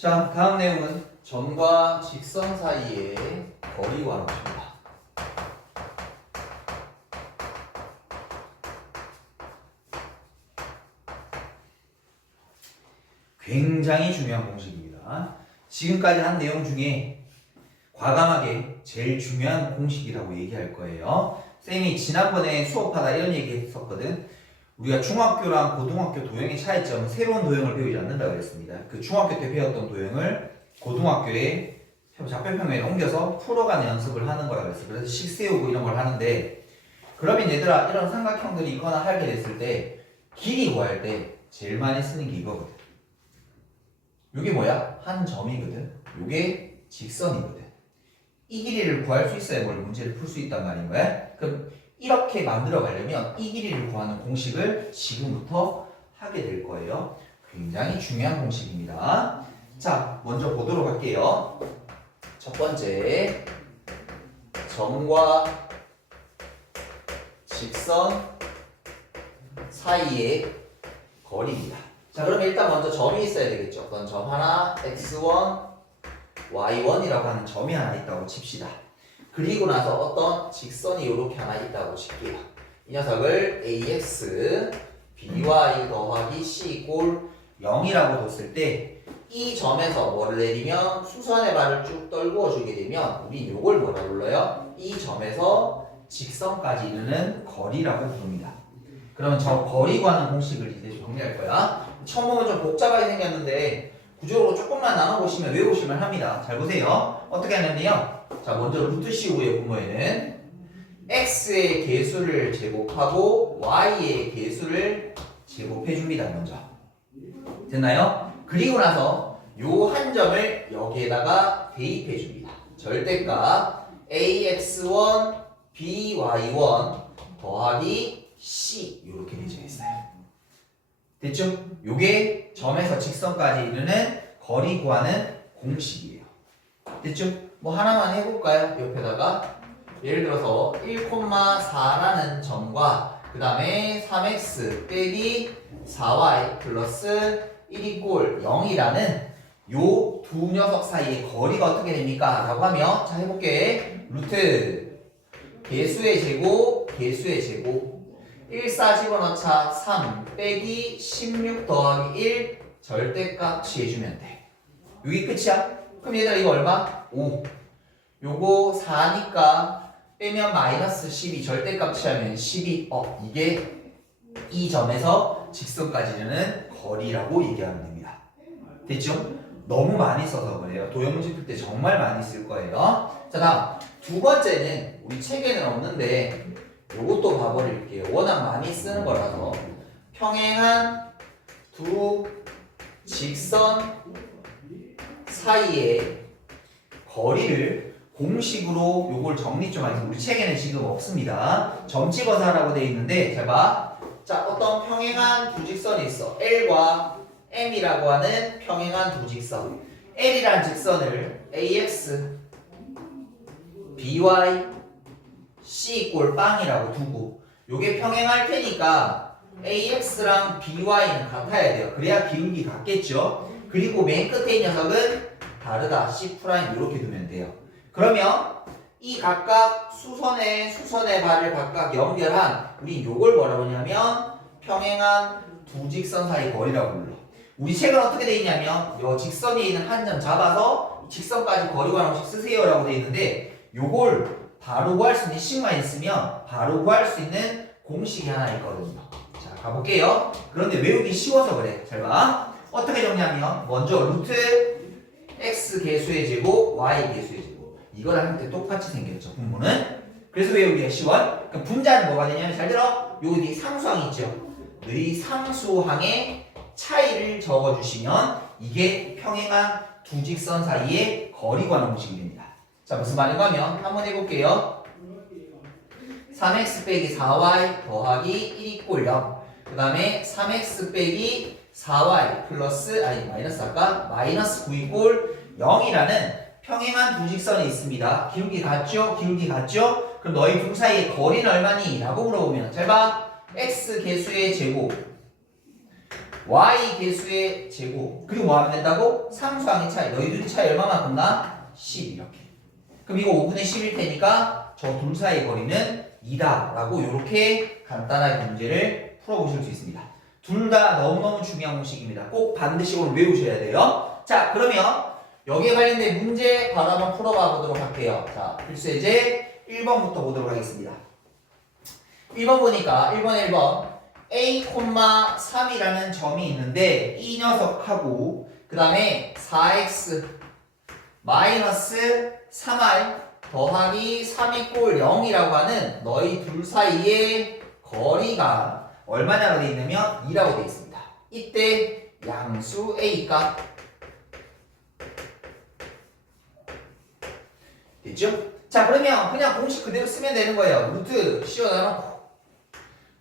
자, 다음 내용은 점과 직선 사이의 거리 구하는 것입니다. 굉장히 중요한 공식입니다. 지금까지 한 내용 중에 과감하게 제일 중요한 공식이라고 얘기할 거예요. 쌤이 지난번에 수업하다 이런 얘기 했었거든. 우리가 중학교랑 고등학교 도형의 차이점은 새로운 도형을 배우지 않는다고 그랬습니다. 그 중학교 때 배웠던 도형을 고등학교에 좌표평면에 옮겨서 풀어가는 연습을 하는 거라고 그랬어요. 그래서 식 세우고 이런 걸 하는데, 그러면 얘들아 이런 삼각형들이 있거나 하게 됐을 때 길이 구할 때 제일 많이 쓰는 게 이거거든. 이게 뭐야? 한 점이거든. 이게 직선이거든. 이 길이를 구할 수 있어야 뭘 문제를 풀 수 있단 말인 거야. 그럼 이렇게 만들어 가려면 이 길이를 구하는 공식을 지금부터 하게 될 거예요. 굉장히 중요한 공식입니다. 자, 먼저 보도록 할게요. 첫 번째, 점과 직선 사이의 거리입니다. 자, 그럼 일단 먼저 점이 있어야 되겠죠. 어떤 점 하나, x1, y1이라고 하는 점이 하나 있다고 칩시다. 그리고 나서 어떤 직선이 이렇게 하나 있다고 칠게요. 이 녀석을 ax, by 더하기 c 꼴 0이라고 뒀을 때 이 점에서 뭐를 내리면 수선의 발을 쭉 떨구어 주게 되면 우리 요걸 뭐라 불러요? 이 점에서 직선까지 이르는 거리라고 부릅니다. 그러면 저 거리 구하는 공식을 이제 정리할 거야. 처음 보면 좀 복잡하게 생겼는데 구조로 조금만 나눠보시면 외우실만 합니다. 잘 보세요. 어떻게 하냐면요. 자, 먼저 루트 C5의 분모에는 x의 개수를 제곱하고 y의 개수를 제곱해줍니다. 먼저. 됐나요? 그리고 나서 요 한 점을 여기에다가 대입해줍니다. 절대값 ax1 by1 더하기 c 이렇게 되어있어요. 됐죠? 요게 점에서 직선까지 이르는 거리 구하는 공식이에요. 됐죠? 뭐 하나만 해볼까요? 옆에다가 예를 들어서 1,4라는 점과 그 다음에 3x 빼기 4y 플러스 1이 꼴 0이라는 요 두 녀석 사이의 거리가 어떻게 됩니까? 라고 하면 자 해볼게. 루트 개수의 제곱 개수의 제곱 1, 4 집어넣자 3 빼기 16 더하기 1 절대값 취해주면 돼. 여기 끝이야? 그럼 얘들아 이거 얼마? 5. 요거 4니까 빼면 마이너스 12 절대값 취하면 12. 이게 이 점에서 직선까지는 거리라고 얘기하면 됩니다. 됐죠? 너무 많이 써서 그래요. 도형 문제 풀 때 정말 많이 쓸 거예요. 자, 다음 두 번째는 우리 책에는 없는데 요것도 봐버릴게요. 워낙 많이 쓰는 거라서 평행한 두 직선 사이의 거리를 공식으로 요걸 정리 좀 하겠습니다. 우리 책에는 지금 없습니다. 점 찍어서 하라고 되어 있는데 잘 봐. 자, 어떤 평행한 두 직선이 있어. L과 M이라고 하는 평행한 두 직선. L이란 직선을 AX, BY, C 꼴 빵이라고 두고 요게 평행할 테니까 AX랑 BY는 같아야 돼요. 그래야 기울기 같겠죠. 그리고 맨 끝에 이 녀석은 다르다. C 프라임 이렇게 두면 돼요. 그러면 이 각각 수선의 발을 각각 연결한 우리 요걸 뭐라고 하냐면 평행한 두 직선 사이 거리라고 불러. 우리 책은 어떻게 돼 있냐면 요 직선에 있는 한 점 잡아서 직선까지 거리 구하는 공식 쓰세요 라고 돼 있는데 요걸 바로 구할 수 있는 식만 있으면 바로 구할 수 있는 공식이 하나 있거든요. 자, 가볼게요. 그런데 외우기 쉬워서 그래. 잘 봐. 어떻게 정리하면 먼저 루트 x 개수의 제곱 y 개수의 제곱 이거랑 함께 똑같이 생겼죠. 분모는. 그래서 외우기가 쉬워. 그러니까 분자는 뭐가 되냐면 잘 들어. 여기 상수항이 있죠. 이 상수항의 차이를 적어주시면 이게 평행한 두 직선 사이의 거리 구하는 공식이 됩니다. 자, 무슨 말인가 하면 한번 해볼게요. 3x 빼기 4y 더하기 1이 꼴 0. 그 다음에 3x 빼기 4y 플러스 마이너스 아까 마이너스 9이 꼴 0이라는 평행한 두 직선이 있습니다. 기울기 같죠? 기울기 같죠? 그럼 너희 둘 사이의 거리는 얼마니? 라고 물어보면 잘 봐. x 개수의 제곱 y 개수의 제곱 그리고 뭐 하면 된다고? 상수항의 차이 너희 둘 차이 얼마만큼 나? 10 이렇게. 그럼 이거 5분의 10일 테니까 저 둘 사이의 거리는 2다 라고 이렇게 간단하게 문제를 풀어보실 수 있습니다. 둘 다 너무너무 중요한 공식입니다. 꼭 반드시 오늘 외우셔야 돼요. 자 그러면 여기에 관련된 문제 바로 한번 풀어봐 보도록 할게요. 자 필수예제 1번부터 보도록 하겠습니다. 1번 보니까 1번 A, 3이라는 점이 있는데 이 녀석하고 그 다음에 4x 마이너스 3y 더하기 3이 꼴 0이라고 하는 너희 둘 사이의 거리가 얼마냐고 되어 있냐면 2라고 되어 있습니다. 이때 양수 A 값 됐죠? 자 그러면 그냥 공식 그대로 쓰면 되는 거예요. 루트 씌워놔놓고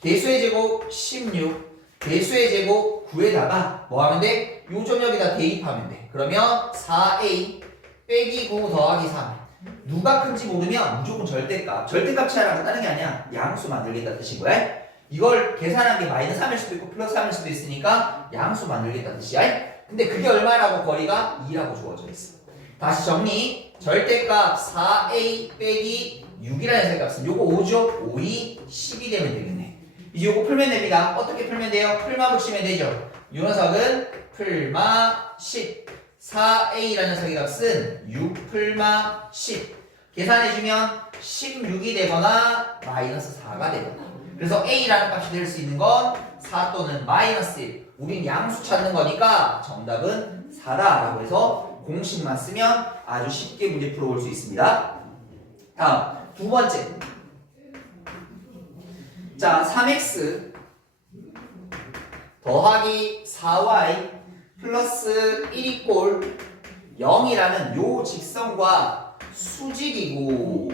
개수의 제곱 16 개수의 제곱 9에다가 뭐 하면 돼? 요점 여기다 대입하면 돼. 그러면 4a 빼기 9 더하기 3 누가 큰지 모르면 무조건 절대값 절대값 차이라고 따는 게 아니야. 양수 만들겠다는 뜻인 거야. 이걸 계산한 게 마이너스 3일 수도 있고 플러스 3일 수도 있으니까 양수 만들겠다는 뜻이야. 근데 그게 얼마라고 거리가 2라고 주어져 있어. 다시 정리. 절대값 4a 빼기 6이라는 절대값은 요거 5죠? 5, 2, 10이 되면 되겠네. 이제 요거 풀면 됩니다. 어떻게 풀면 돼요? 풀마 붙이면 되죠. 요 녀석은 풀마 10 4a라는 녀석의 값은 6 풀마 10 계산해주면 16이 되거나 마이너스 4가 되거나 그래서 a라는 값이 될 수 있는 건 4 또는 마이너스 1 우린 양수 찾는 거니까 정답은 4다 라고 해서 공식만 쓰면 아주 쉽게 문제 풀어볼 수 있습니다. 다음 두 번째 자 3x 더하기 4y 플러스 1이 꼴 0이라는 요 직선과 수직이고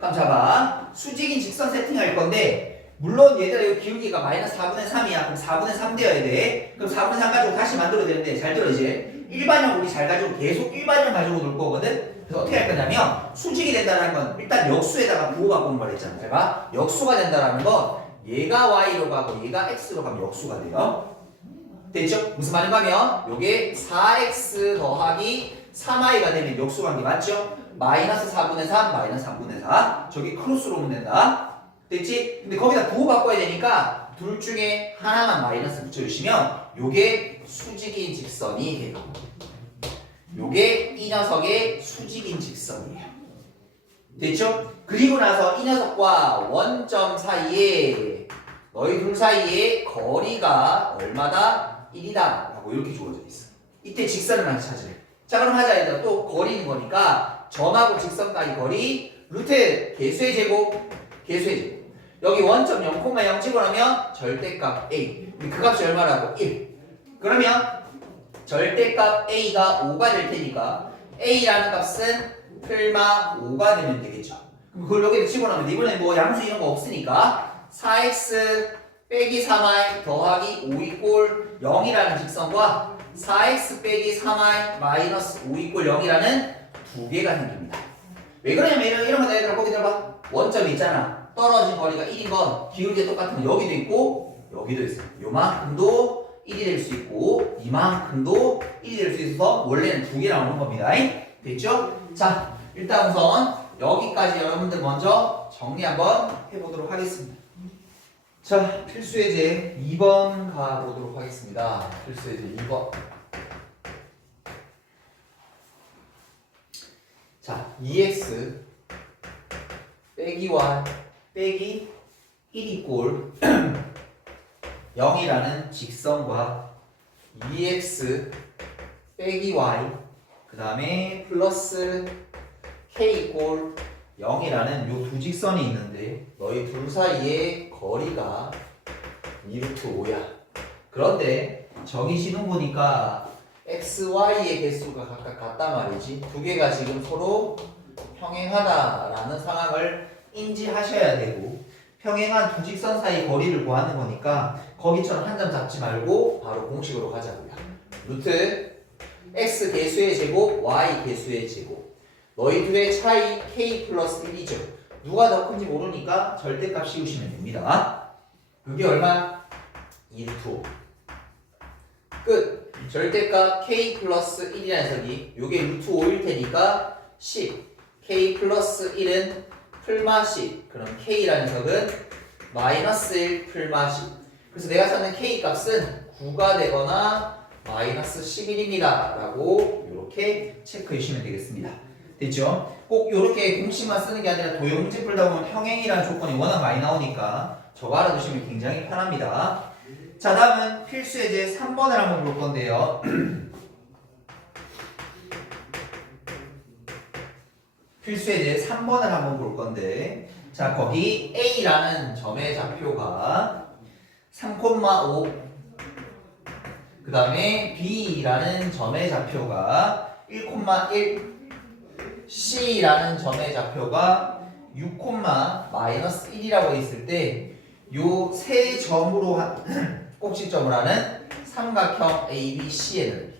깜짝아 수직인 직선 세팅할 건데 물론 얘들아 이 기울기가 마이너스 4분의 3이야. 그럼 4분의 3 되어야 돼. 그럼 4분의 3 가지고 다시 만들어야 되는데 잘 들어 이제 일반형 우리 잘 가지고 계속 일반형 가지고 놀 거거든. 그래서 어떻게 할 거냐면 수직이 된다는 건 일단 역수에다가 부호 바꾸는 말 했잖아. 잘 봐. 역수가 된다는 건 얘가 y로 가고 얘가 x로 가면 역수가 돼요. 됐죠? 무슨 말인가 하면 요게 4x 더하기 3y가 되면 역수 관계 맞죠? 마이너스 4분의 3 마이너스 3분의 4 저기 크로스로 오면 된다. 됐지? 근데 거기다 부호 바꿔야 되니까 둘 중에 하나만 마이너스 붙여주시면 요게 수직인 직선이 돼요. 요게 이 녀석의 수직인 직선이에요. 됐죠? 그리고 나서 이 녀석과 원점 사이에 너희 둘 사이의 거리가 얼마다? 1이다 라고 이렇게 주어져 있어. 이때 직선을 하나 찾으래. 자 그럼 하자 얘들아 또 거리인 거니까 점하고 직선 사이 거리 루트 개수의 제곱 개수의 제곱 여기 원점 0,0 집어넣으면 절대값 A 우리 그 값이 얼마라고? 1 그러면 절대값 A가 5가 될 테니까 A라는 값은 풀마 5가 되면 되겠죠. 그럼 그걸 여기다 집어넣으면 이번에 뭐 양수 이런 거 없으니까 4x 빼기 3y 더하기 5 꼴 0이라는 직선과 4x 빼기 3y 마이너스 5 꼴 0이라는 두 개가 생깁니다. 왜 그러냐면 이런 거 얘들아 거기 들어봐. 원점이 있잖아. 떨어진 거리가 1인 건 기울기가 똑같은 건 여기도 있고 여기도 있어. 요만큼도 1이 될 수 있고 이만큼도 1이 될 수 있어서 원래는 두 개 나오는 겁니다. 됐죠? 자 일단 우선 여기까지 여러분들 먼저 정리 한번 해보도록 하겠습니다. 자 필수예제 2번 가보도록 하겠습니다. 필수예제 2번 자 2x 빼기 y 빼기 1이 꼴 0이라는 직선과 2x 빼기 y 그 다음에 플러스 k 꼴 0이라는 요 두 직선이 있는데 너희 둘 사이의 거리가 2루트 5야. 그런데 정의 시동 보니까 x, y의 개수가 각각 같단 말이지. 두 개가 지금 서로 평행하다라는 상황을 인지하셔야 되고 평행한 두 직선 사이 거리를 구하는 거니까 거기처럼 한 점 잡지 말고 바로 공식으로 가자고요. 루트 x 개수의 제곱 y 개수의 제곱 너희 둘의 차이 k 플러스 1이죠. 누가 더 큰지 모르니까 절대값 씌우시면 됩니다. 그게 얼마? 2루트 5 끝. 절대값 k 플러스 1이라는 녀석이 요게 루트 5일 테니까 10. k 플러스 1은 풀마 10. 그럼 k라는 녀석은 마이너스 1 풀마 10. 그래서 내가 찾는 k 값은 9가 되거나 마이너스 11입니다. 라고 이렇게 체크해 주시면 되겠습니다. 됐죠? 꼭 이렇게 공식만 쓰는 게 아니라 도형문제 풀다 보면 평행이라는 조건이 워낙 많이 나오니까 저거 알아두시면 굉장히 편합니다. 자, 다음은 필수 예제 3번을 한번 볼 건데요. 필수 예제 3번을 한번 볼 건데, 자, 거기 A라는 점의 좌표가 3,5, 그 다음에 B라는 점의 좌표가 1,1, C라는 점의 좌표가 6, 마이너스 1이라고 있을 때, 요 세 점으로 꼭지점을 하는 삼각형 ABC의 넓이.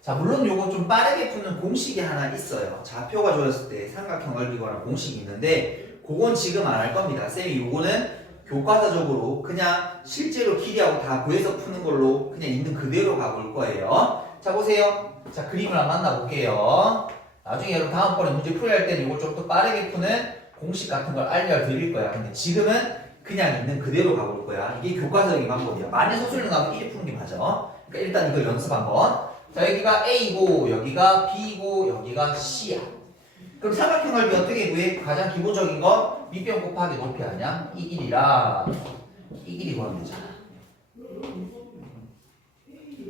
자, 물론 요거 좀 빠르게 푸는 공식이 하나 있어요. 좌표가 주어졌을 때 삼각형 넓이 구하는 공식이 있는데 그건 지금 안 할 겁니다. 쌤이 요거는 교과서적으로 그냥 실제로 길이하고 다 구해서 푸는 걸로 그냥 있는 그대로 가볼 거예요. 자, 보세요. 자, 그림을 한번 만나볼게요. 나중에 여러분 다음번에 문제 풀이 할 때는 이걸 좀 더 빠르게 푸는 공식 같은 걸 알려드릴 거야. 근데 지금은 그냥 있는 그대로 가볼 거야. 이게 교과서적인 방법이야. 만약 소수를 나오면 1이 푸는 게 맞아. 그러니까 일단 이거 연습 한번. 자, 여기가 A고 여기가 B고 여기가 C야. 그럼 삼각형 넓이 어떻게 구해? 가장 기본적인 건 밑변 곱하기 높이 아니야? 이 길이라 이 길이 구하면 되잖아.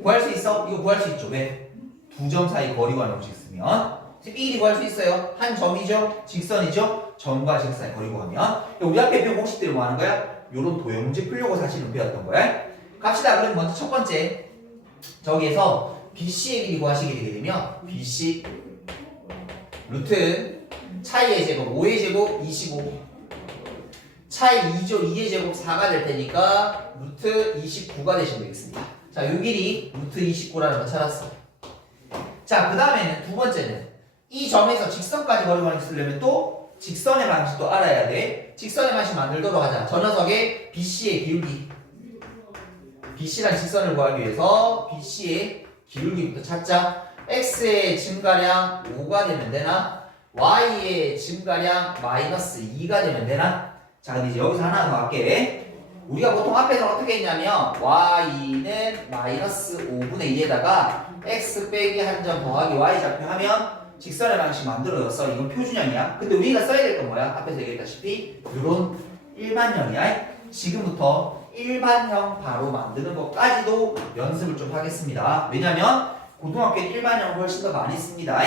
구할 수 있어? 이거 구할 수 있죠. 왜? 두 점 사이 거리 구하는 공식 쓰면 이 길이 구할 수 있어요. 한 점이죠? 직선이죠? 점과 직선의 거리 구하면 우리 앞에 배운 공식들이 뭐 하는 거야? 요런 도형 문제 풀려고 사실은 배웠던 거야. 갑시다. 그럼 먼저 첫 번째 저기에서 BC의 길이 구하시게 되게 되면 BC 루트 차이의 제곱 5의 제곱 25 차이 2죠. 2의 제곱 4가 될 테니까 루트 29가 되시면 되겠습니다. 자, 요 길이 루트 29라는 거 찾았어. 자, 그 다음에는 두 번째는 이 점에서 직선까지 거리 구하는 거 쓰려면 또 직선의 방식도 알아야 돼. 직선의 방식 만들도록 하자. 저 녀석의 BC의 기울기 BC란 직선을 구하기 위해서 BC의 기울기부터 찾자. X의 증가량 5가 되면 되나? Y의 증가량 마이너스 2가 되면 되나? 자, 근데 이제 여기서 하나 더 할게. 우리가 보통 앞에서 어떻게 했냐면 Y는 마이너스 5분의 2에다가 X 빼기 한 점 더하기 Y 좌표 하면 직선의 방식 만들어졌어. 이건 표준형이야. 근데 우리가 써야 될 건 뭐야? 앞에서 얘기했다시피 이런 일반형이야. 지금부터 일반형 바로 만드는 것까지도 연습을 좀 하겠습니다. 왜냐면 고등학교는 일반형 훨씬 더 많이 씁니다.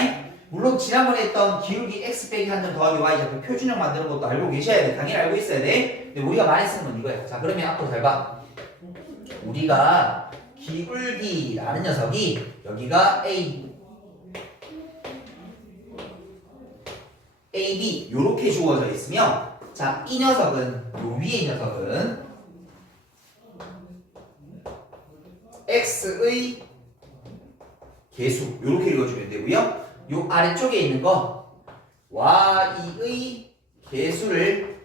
물론 지난번에 했던 기울기 x 빼기 한 점 더하기 y 좌표 표준형 만드는 것도 알고 계셔야 돼. 당연히 알고 있어야 돼. 근데 우리가 많이 쓰는 건 이거야. 자, 그러면 앞으로 잘 봐. 우리가 기울기라는 녀석이 여기가 A, B 요렇게 주어져 있으면 자, 이 녀석은 요 위에 이 녀석은 x의 개수 요렇게 읽어주면 되고요. 요 아래쪽에 있는 거 y의 개수를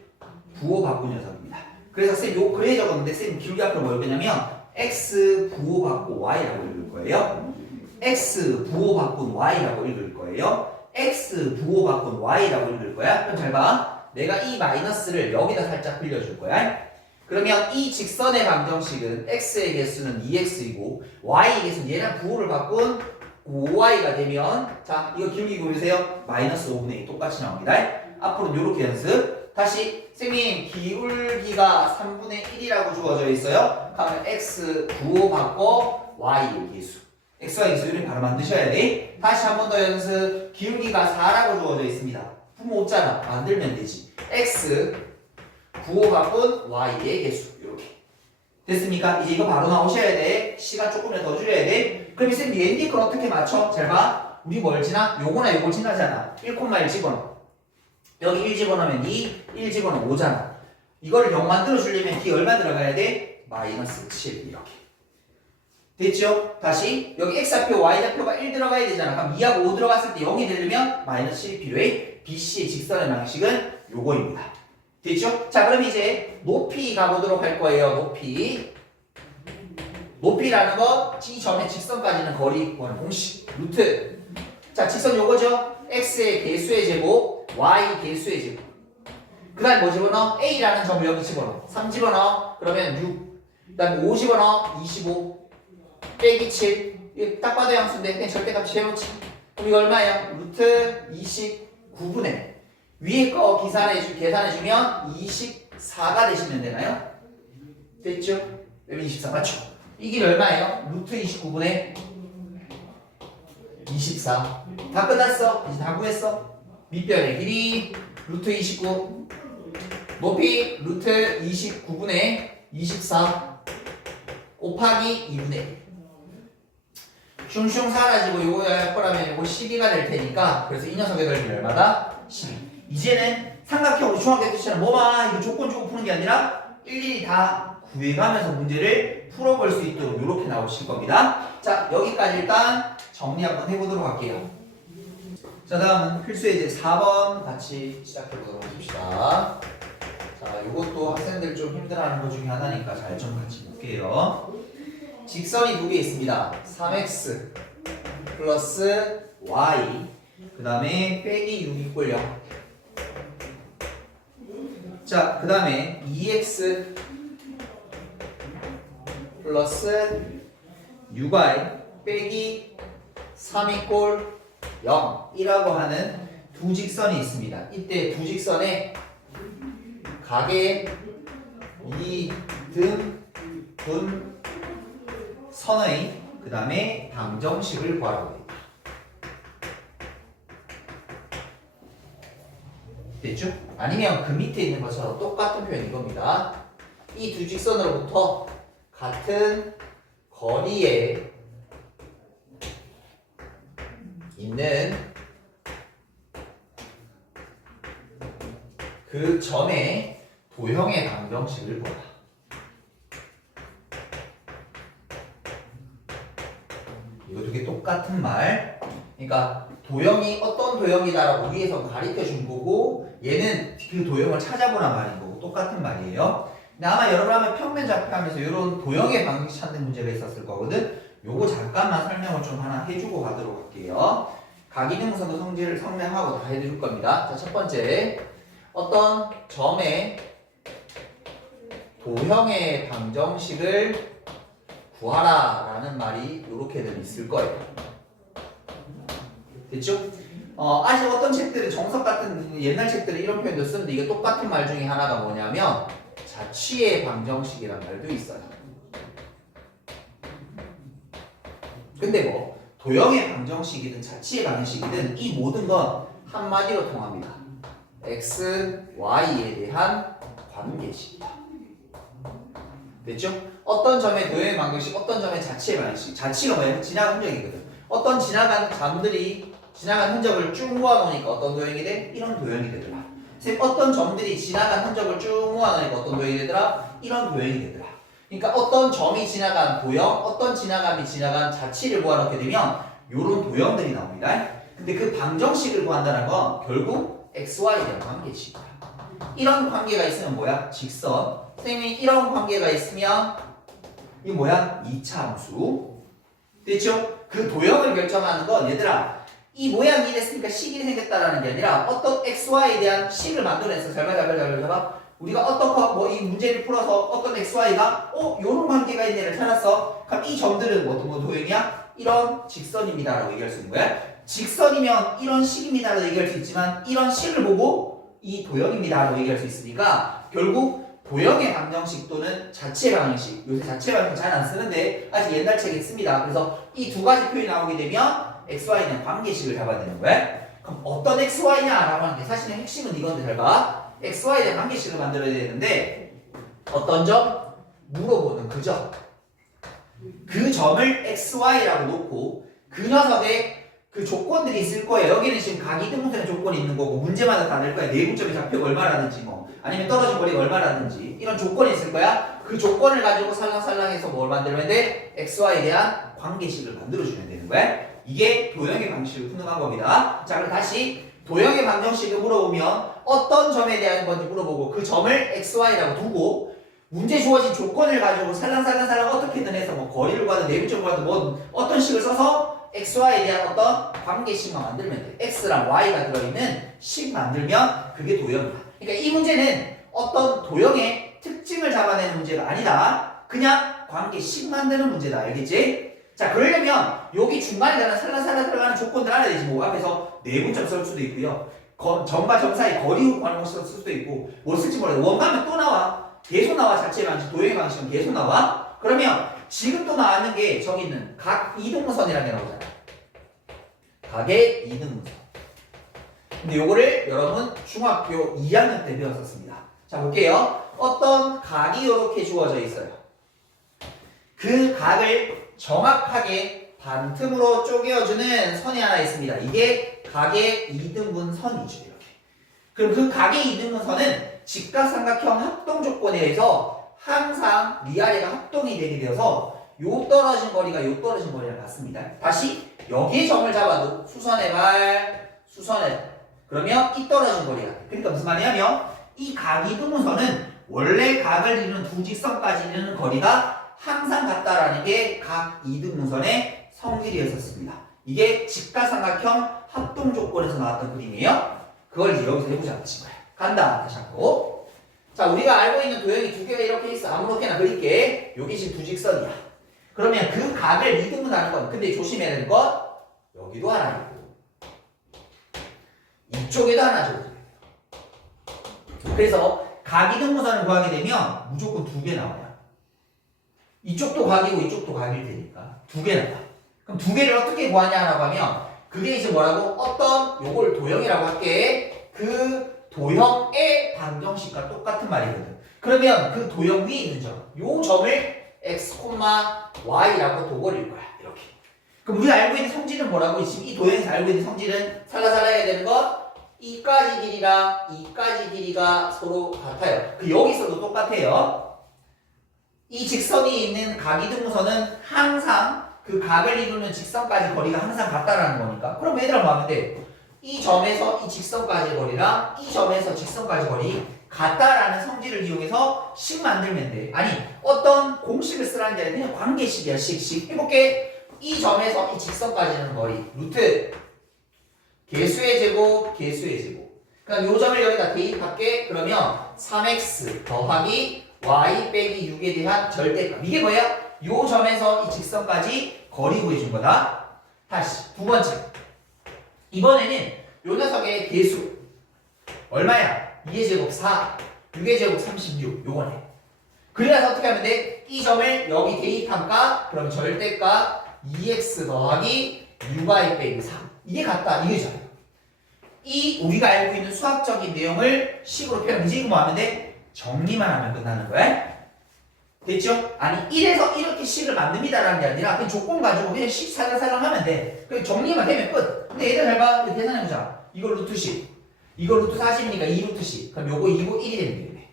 부호 바꾼 녀석입니다. 그래서 쌤 요 그래 적었는데 쌤 기울기 앞으로 뭐 읽냐면 x 부호 바꾼 y라고 읽을 거예요. x 부호 바꾼 y라고 읽을 거예요. x 부호 바꾼 y라고 읽을 거야. 그럼 잘 봐. 내가 이 마이너스를 여기다 살짝 빌려줄 거야. 그러면 이 직선의 방정식은 x의 개수는 2x이고 y의 개수는 얘랑 부호를 바꾼 5y가 되면 자, 이거 기울기 보세요. 마이너스 5분의 2 똑같이 나옵니다. 앞으로는 이렇게 연습. 다시 선생님 기울기가 3분의 1이라고 주어져 있어요. 그러면 x 부호 바꿔 y의 개수. x와 개수 이렇게 바로 만드셔야 돼. 다시 한 번 더 연습. 기울기가 4라고 주어져 있습니다. 부모 없잖아. 만들면 되지. x 부호 바꾼 y의 개수. 이렇게 됐습니까? 이제 이거 바로 나오셔야 돼. 시간 조금이라도 더 줄여야 돼. 그럼 쌤 얘네 걸 어떻게 맞춰? 잘 봐. 우리 뭘 지나? 요거나 요거 지나잖아. 1,1 집어넣어. 여기 1 집어넣으면 2, 1 집어넣으면 5잖아. 이거를 0 만들어주려면 뒤에 얼마 들어가야 돼? 마이너스 7 이렇게. 됐죠? 다시 여기 x좌표, y좌표가 1 들어가야 되잖아. 그럼 2하고 5 들어갔을 때 0이 되려면 마이너스 7이 필요해. BC의 직선의 방식은 요거입니다. 됐죠? 자, 그럼 이제 높이 가보도록 할 거예요. 높이. 높이라는 건 이 점의 직선까지는 거리 구하는 공식 루트. 자, 직선 요거죠. x의 개수의 제곱, y 개수의 제곱. 그 다음에 뭐 집어넣어? a라는 점을 여기 집어넣어. 3 집어넣어. 그러면 6. 그 다음에 5 집어넣어. 25 빼기 7. 이게 딱 봐도 양수인데 그냥 절대값 재놓지. 그럼 이거 얼마예요? 루트 29분의 위에 거 계산해주면 24가 되시면 되나요? 됐죠? 여기 24 맞죠? 이 길 얼마예요? 루트 29분의 24. 다 끝났어. 이제 다 구했어. 밑변의 길이 루트 29 높이 루트 29분의 24 곱하기 2분의 1. 슝슝 사라지고 요거 할 거라면 요거 12가 될 테니까 그래서 이 녀석의 넓이는 얼마다? 12. 이제는 삼각형으로 중학교 때처럼 뭐만 이거 조건 주고 푸는 게 아니라 일일이 다 구해가면서 문제를 풀어볼 수 있도록 이렇게 나오실 겁니다. 자, 여기까지 일단 정리 한번 해보도록 할게요. 자, 다음은 필수 예제 4번 같이 시작해보도록 하십시다. 자, 이것도 학생들 좀 힘들어하는 것 중에 하나니까 잘 좀 같이 볼게요. 직선이 두 개 있습니다. 3x 플러스 y 그 다음에 빼기 6 이꼴 0. 자, 그 다음에 2x 플러스 6y 빼기 3 이꼴 0이라고 하는 두 직선이 있습니다. 이때 두 직선의 각의 이 등, 분, 선의 그 다음에 방정식을 구하라고 합니다. 됐죠? 아니면 그 밑에 있는 것처럼 똑같은 표현 이겁니다. 이 두 직선으로부터 같은 거리에 있는 그 점의 도형의 방정식을 구하라. 이거 두 개 똑같은 말. 그러니까 도형이 어떤 도형이다라고 위에서 가르쳐 준 거고 얘는 그 도형을 찾아보란 말인 거고 똑같은 말이에요. 근데 아마 여러분 하면 평면 잡히하면서 이런 도형의 방정식 찾는 문제가 있었을 거거든. 요거 잠깐만 설명을 좀 하나 해주고 가도록 할게요. 각이등분선도 성질을 설명하고 다 해드릴 겁니다. 자, 첫 번째 어떤 점의 도형의 방정식을 구하라 라는 말이 이렇게는 있을 거예요. 됐죠? 아직 어떤 책들은 정석 같은 옛날 책들은 이런 표현도 쓰는데 이게 똑같은 말 중에 하나가 뭐냐면 자취의 방정식이란 말도 있어요. 근데 뭐 도형의 방정식이든 자취의 방정식이든 이 모든 건 한마디로 통합니다. x, y에 대한 관계식이다. 됐죠? 어떤 점의 도형의 방정식, 어떤 점의 자취의 방정식. 자취가 뭐냐면 지나간 흔적이거든. 어떤 지나간 점들이 지나간 흔적을 쭉 모아놓으니까 어떤 도형이 돼? 이런 도형이 되더라. 즉 어떤 점들이 지나간 흔적을 쭉 모아놓으니까 어떤 도형이 되더라? 이런 도형이 되더라. 그러니까 어떤 점이 지나간 도형, 어떤 지나감이 지나간 자취를 모아놓게 되면 이런 도형들이 나옵니다. 근데 그 방정식을 구한다는 건 결국 xy에 대한 관계식이다. 이런 관계가 있으면 뭐야? 직선. 선생님이 이런 관계가 있으면 이 뭐야? 2차 함수. 됐죠? 그 도형을 결정하는 건 얘들아 이 모양이 이랬으니까 식이 생겼다라는 게 아니라 어떤 xy에 대한 식을 만들어내서 잘 봐. 우리가 어떤 뭐 이 문제를 풀어서 어떤 xy가 요런 관계가 있는 애를 찾았어. 그럼 이 점들은 뭐 도형이야? 이런 직선입니다라고 얘기할 수 있는 거야. 직선이면 이런 식입니다라고 얘기할 수 있지만 이런 식을 보고 이 도형입니다라고 얘기할 수 있으니까 결국 도형의 방정식 또는 자체의 방정식. 요새 자체의 방정식 잘 안 쓰는데 아직 옛날 책에 씁니다. 그래서 이 두 가지 표현이 나오게 되면 xy는 관계식을 잡아야 되는 거야. 그럼 어떤 xy냐라고 하는 게 사실은 핵심은 이건데 잘 봐. xy에 대한 관계식을 만들어야 되는데 어떤 점? 물어보는 그 점. 그 점을 xy라고 놓고 그 녀석의 그 조건들이 있을 거예요. 여기는 지금 각이등분선의 조건이 있는 거고 문제마다 다를 거야. 내분점의 좌표가 얼마라든지 뭐 아니면 떨어진 거리가 얼마라든지 이런 조건이 있을 거야. 그 조건을 가지고 살랑살랑해서 뭘 만들면 돼? xy에 대한 관계식을 만들어주면 되는 거야. 이게 도형의 방정식을 푸는 방법이다. 자, 그럼 다시 도형의 방정식을 물어보면 어떤 점에 대한 건지 물어보고 그 점을 xy라고 두고 문제 주어진 조건을 가지고 살랑살랑살랑 어떻게든 해서 뭐 거리를 구하든 내부적으로 구하든 뭐 어떤 식을 써서 xy에 대한 어떤 관계식만 만들면 돼. x랑 y가 들어있는 식 만들면 그게 도형이야. 그러니까 이 문제는 어떤 도형의 특징을 잡아내는 문제가 아니다. 그냥 관계식 만드는 문제다. 알겠지? 자, 그러려면 여기 중간에 살랑살랑 들어가는 조건들 알아야 되지. 뭐 앞에서 내분점 쓸 수도 있고요. 점과 점 사이 거리 구하는 거 쓸 수도 있고 뭘 쓸지 몰라도 원가면 또 나와. 계속 나와. 자체 방식, 도형의 방식은 계속 나와. 그러면 지금 또 나왔는 게 저기 있는 각 이등분선이라는 게 나오잖아. 각의 이등분선. 근데 요거를 여러분 중학교 2학년 때 배웠었습니다. 자, 볼게요. 어떤 각이 이렇게 주어져 있어요. 그 각을 정확하게 반틈으로 쪼개어주는 선이 하나 있습니다. 이게 각의 이등분선이죠. 이렇게. 그럼 그 각의 이등분선은 직각삼각형 합동 조건에 의해서 항상 위아래가 합동이 되게 되어서 요 떨어진 거리가 요 떨어진 거리랑 같습니다. 다시 여기에 점을 잡아도 수선의 발, 수선의 발. 그러면 이 떨어진 거리가 돼. 그러니까 무슨 말이냐면 이 각이등분선은 원래 각을 이루는 두 직선까지 이루는 거리가 항상 같다라는 게 각이등분선의 성질이었습니다. 이게 직각삼각형 합동 조건에서 나왔던 그림이에요. 그걸 이제 여기서 해보자는 거예요. 간다. 다시 하고. 자, 우리가 알고 있는 도형이 두 개가 이렇게 있어. 아무렇게나 그릴게. 여기 지금 두 직선이야. 그러면 그 각을 이등분하는 건, 근데 조심해야 되는 건 여기도 하나 있고 이쪽에도 하나 줘도 돼요. 그래서 각이등분선을 구하게 되면 무조건 두 개 나와요. 이쪽도 각이고 이쪽도 각일 테니까 두 개 나와. 그럼 두 개를 어떻게 구하냐라고 하면 그게 이제 뭐라고? 어떤 요걸 도형이라고 할게. 그 도형의 방정식과 똑같은 말이거든. 그러면 그 도형 위에 있는 점, 요 점을 x, y라고 도그릴 거야. 이렇게. 그럼 우리가 알고 있는 성질은 뭐라고? 지금 이 도형에서 알고 있는 성질은 살라살라 해야 되는 것. 이까지 길이랑 이까지 길이가 서로 같아요. 그 여기서도 똑같아요. 이 직선이 있는 각이등분선은 항상 그 각을 이루는 직선까지 거리가 항상 같다라는 거니까. 그럼 얘들아 뭐 하면 돼? 이 점에서 이 직선까지 거리랑 이 점에서 직선까지 거리 같다라는 성질을 이용해서 식 만들면 돼. 아니 어떤 공식을 쓰라는 게 아니라 그냥 관계식이야. 식. 해볼게. 이 점에서 이 직선까지는 거리 루트 개수의 제곱 개수의 제곱. 그럼 요 점을 여기다 대입할게. 그러면 3x 더하기 y 빼기 6에 대한 절대값. 이게 뭐야? 요 점에서 이 직선까지 거리 구해준 거다. 다시 두 번째. 이번에는 요 녀석의 개수 얼마야? 2의 제곱 4, 6의 제곱 36 요거네. 그래서 어떻게 하면 돼? 이 점을 여기 대입함값 그럼 절대값 2x 더하기 6y 빼기 3 이게 같다 이거죠. 이 우리가 알고 있는 수학적인 내용을 식으로 표현 이제 이거 뭐 하면 돼? 정리만 하면 끝나는 거야. 됐죠? 아니 이래서 이렇게 식을 만듭니다라는 게 아니라 그냥 조건 가지고 그냥 식 살랑살랑 하면 돼. 그 정리만 되면 끝. 근데 얘들 잘 봐. 계산해보자. 이거 루트 10. 이거 루트 40이니까 2루트 10. 그럼 요거 2고 1이 되면 되겠네.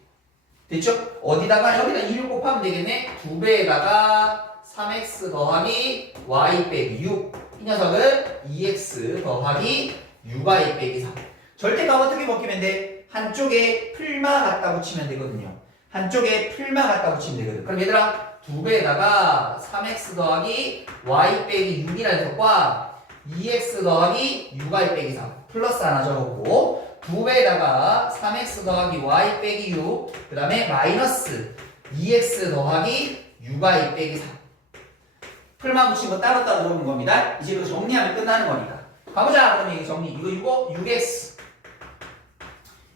됐죠? 어디다가 여기다 2를 곱하면 되겠네. 2배에다가 3x 더하기 y 빼기 6. 이 녀석은 2x 더하기 6y 빼기 3. 절대값 어떻게 먹히면 돼? 한쪽에 풀마 갖다 붙이면 되거든요. 한쪽에 풀마 갖다 붙이면 되거든. 그럼 얘들아 2배에다가 3x 더하기 y 빼기 6이라는 녀석과 2x 더하기 6y 빼기 3 플러스 하나 적었고 2배에다가 3x 더하기 y 빼기 6 그 다음에 마이너스 2x 더하기 6y 빼기 3 풀만 붙인 거 따로따로 적은 겁니다. 이제 이거 정리하면 끝나는 거니까 가보자. 그럼 이게 정리. 이거 6x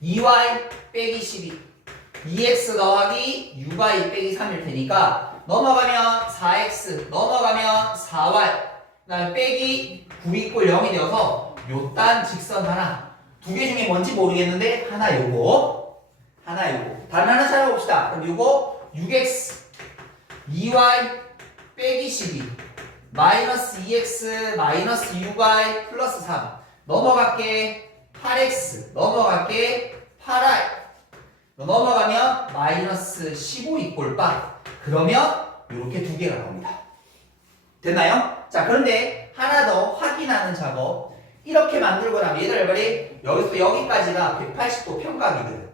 2y 빼기 12 2x 더하기 6y 빼기 3일 테니까 넘어가면 4x 넘어가면 4y 그 다음에 빼기 9 이꼴 0이 되어서 요딴 직선 하나 두 개 중에 뭔지 모르겠는데 하나 요거 다른 하나 찾아봅시다. 그럼 요거 6x 2y 빼기 12 마이너스 2x 마이너스 6y 플러스 3 넘어갈게 8x 넘어갈게 8y 넘어가면 마이너스 15 이꼴 빡 그러면 이렇게 두 개가 나옵니다. 됐나요? 자 그런데 하나 더 확인하는 작업 이렇게 만들고 나면 얘들 말이 여기서 여기까지가 180도 평각이거든.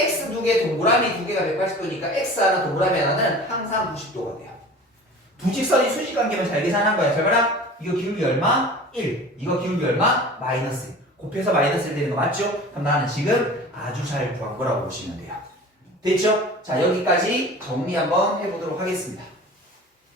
x 두 개, 동그라미 두 개가 180도니까 x 하나, 동그라미 하나는 항상 90도가 돼요. 두 직선이 수직관계면 잘 계산한 거야. 잘 봐라. 이거 기울기 얼마? 1. 이거 기울기 얼마? 마이너스 1. 곱해서 마이너스 1 되는 거 맞죠? 그럼 나는 지금 아주 잘 구한 거라고 보시면 돼요. 됐죠? 자, 여기까지 정리 한번 해보도록 하겠습니다.